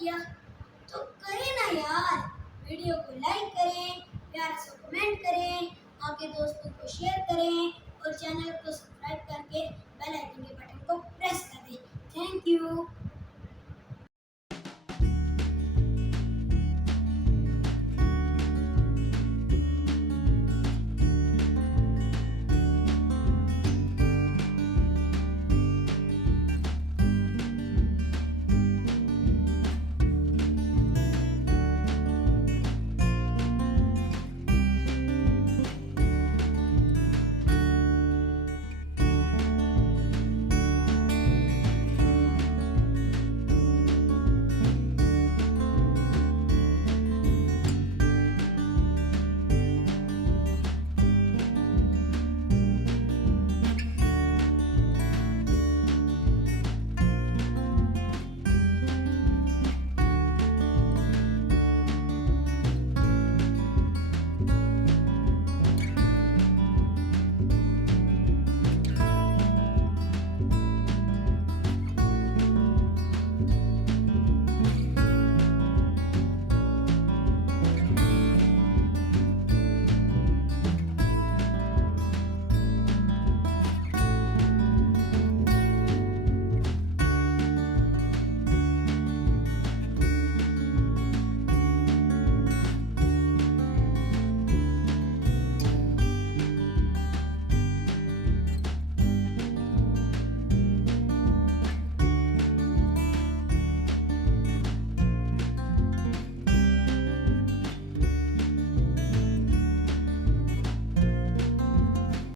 किया तो करें ना यार, वीडियो को लाइक करें, प्यार से कमेंट करें, आपके दोस्तों को शेयर करें और चैनल को सब्सक्राइब करके बेल आइकन के बटन को प्रेस कर दें। Thank you.